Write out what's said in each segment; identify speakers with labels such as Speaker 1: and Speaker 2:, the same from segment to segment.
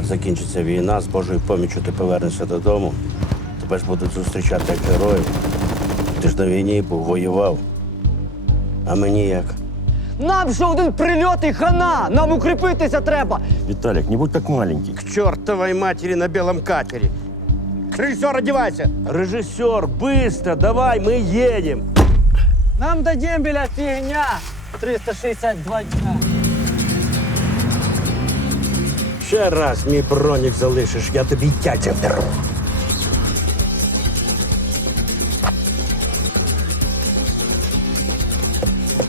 Speaker 1: От закінчиться війна, з Божою поміччю ти повернешся додому. Тебе ж будуть зустрічати як героїв. Ти ж на війні був, воював. А мені як?
Speaker 2: Нам ще один прильот і хана! Нам укріпитися треба!
Speaker 3: Виталик, не будь так маленький.
Speaker 1: К чертовой матери на белом катере. Режиссер, одевайся. Режиссер, быстро, давай, мы едем.
Speaker 2: Нам до дембеля фігня! 362 дня.
Speaker 1: Ще раз мій бронік залишиш, я тобі тятя вдеру.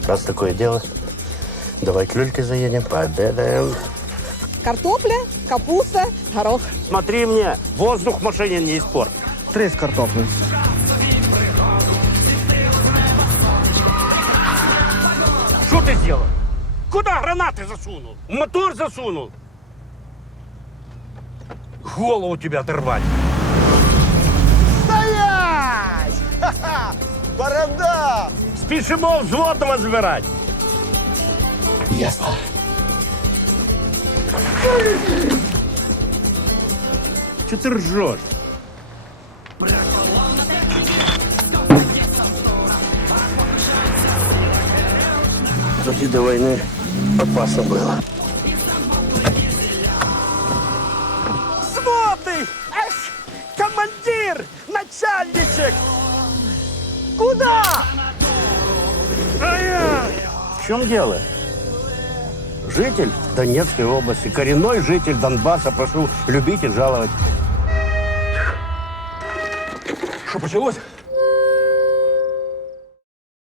Speaker 1: Раз такое дело, давай к люльке заедем, пообедаем.
Speaker 4: Картопля, капуста, горох.
Speaker 1: Смотри мне, воздух в машине не испорт.
Speaker 2: Три з картоплею.
Speaker 1: Что ты сделал? Куда гранаты засунул? В мотор засунул? Голову тебя оторвать.
Speaker 5: Стоять! Ха-ха! Борода!
Speaker 1: Спешимо взводного забирать.
Speaker 5: Ясно.
Speaker 1: Че ты ржешь? Тоді до війни опасно було.
Speaker 5: Начальничек!
Speaker 2: Куда?
Speaker 1: В чем дело? Житель Донецкой области, коренной житель Донбасса, прошу любить и жаловать.
Speaker 5: Что, почалось?